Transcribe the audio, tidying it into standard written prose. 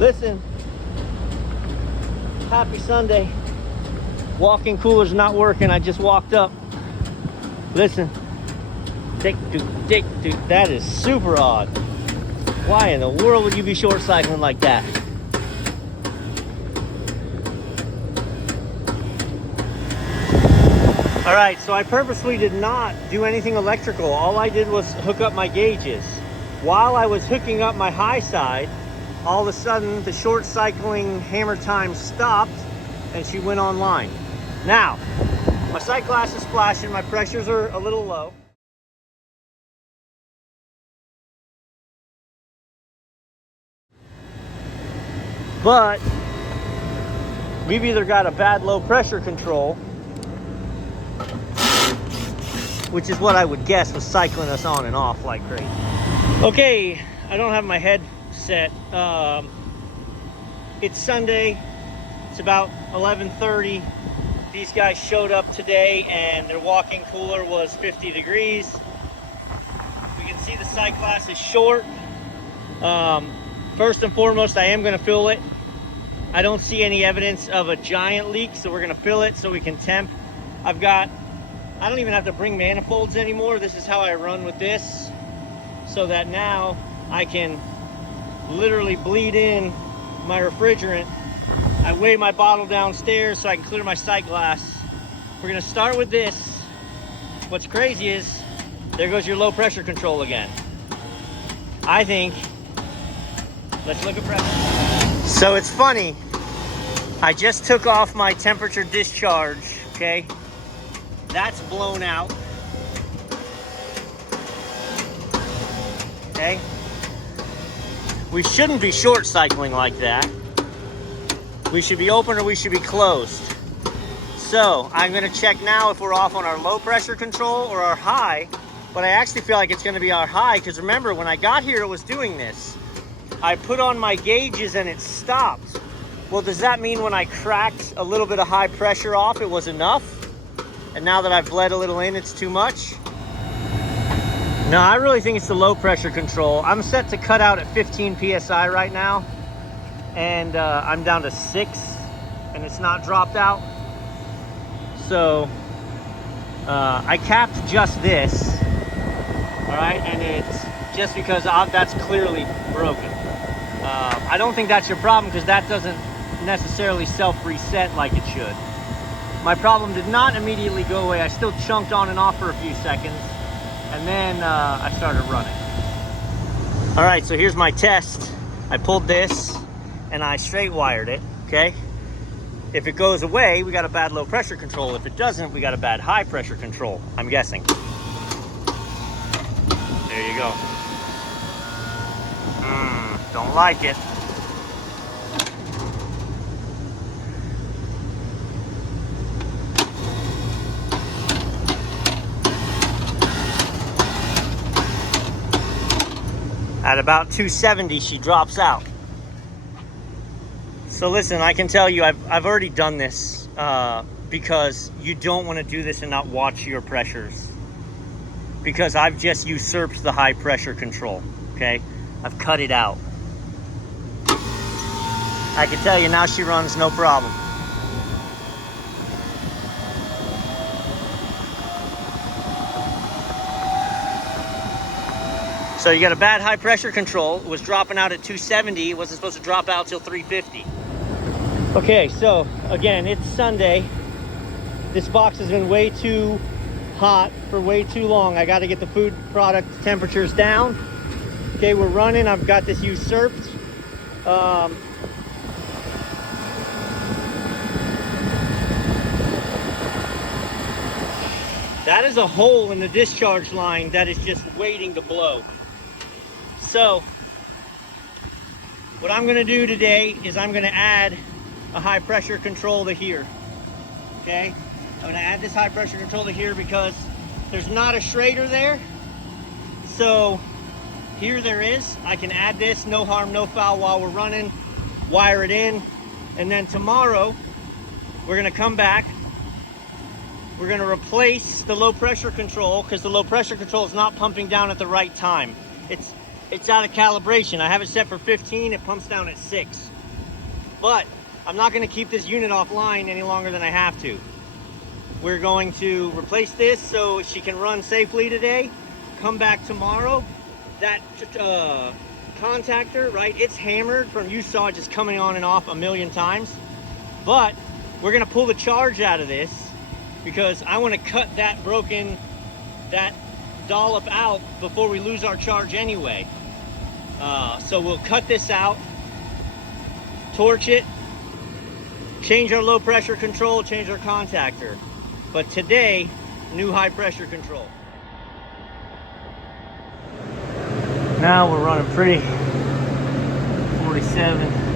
Listen, happy Sunday. Walk-in cooler's not working. I just walked up. Listen, dick, that is super odd. Why in the world would you be short cycling like that? All right, so I purposely did not do anything electrical. All I did was hook up my gauges. While I was hooking up my high side, all of a sudden the short cycling hammer time stopped and she went online. Now, my sight glass is flashing, my pressures are a little low. But we've either got a bad low pressure control, which is what I would guess was cycling us on and off like crazy. Okay, I don't have my headset. It's Sunday, it's about 11:30. These guys showed up today and their walk-in cooler was 50 degrees. We can see the sight glass is short. First and foremost, I am gonna fill it. I don't see any evidence of a giant leak, so we're gonna fill it so we can temp. I don't even have to bring manifolds anymore. This is how I run with this, so that now I can literally bleed in my refrigerant. I weigh my bottle downstairs so I can clear my sight glass. We're gonna start with this. What's crazy is, there goes your low pressure control again. I think, let's look at pressure. So it's funny, I just took off my temperature discharge, okay? That's blown out. Okay. We shouldn't be short cycling like that. We should be open or we should be closed. So I'm gonna check now if we're off on our low pressure control or our high, but I actually feel like it's gonna be our high, because remember, when I got here, it was doing this. I put on my gauges and it stopped. Well, does that mean when I cracked a little bit of high pressure off, it was enough? And now that I've bled a little in, it's too much? No, I really think it's the low pressure control. I'm set to cut out at 15 PSI right now. And I'm down to 6 and it's not dropped out. So I capped just this, all right? And it's just because that's clearly broken. I don't think that's your problem, because that doesn't necessarily self-reset like it should. My problem did not immediately go away. I still chunked on and off for a few seconds, and then I started running. All right, so here's my test. I pulled this and I straight wired it, okay? If it goes away, we got a bad low pressure control. If it doesn't, we got a bad high pressure control, I'm guessing. There you go. Don't like it. At about 270, she drops out. So listen, I can tell you, I've already done this because you don't want to do this and not watch your pressures. Because I've just usurped the high pressure control, okay? I've cut it out. I can tell you now she runs no problem. So you got a bad high pressure control. It was dropping out at 270. It wasn't supposed to drop out till 350. Okay, so again, it's Sunday. This box has been way too hot for way too long. I got to get the food product temperatures down. Okay, we're running. I've got this usurped. That is a hole in the discharge line that is just waiting to blow. So what I'm gonna do today is I'm gonna add a high pressure control to here, okay? I'm gonna add this high pressure control to here because there's not a Schrader there. So here there is. I can add this, no harm, no foul while we're running, wire it in, and then tomorrow we're gonna come back. We're gonna replace the low pressure control because the low pressure control is not pumping down at the right time. it's out of calibration. I have it set for 15, it pumps down at 6. But I'm not gonna keep this unit offline any longer than I have to. We're going to replace this so she can run safely today, come back tomorrow. That contactor, right, it's hammered from, you saw it just coming on and off a million times. But we're gonna pull the charge out of this because I wanna cut that dollop out before we lose our charge anyway. So we'll cut this out, torch it, change our low pressure control, change our contactor. But today, new high pressure control. Now we're running pretty 47.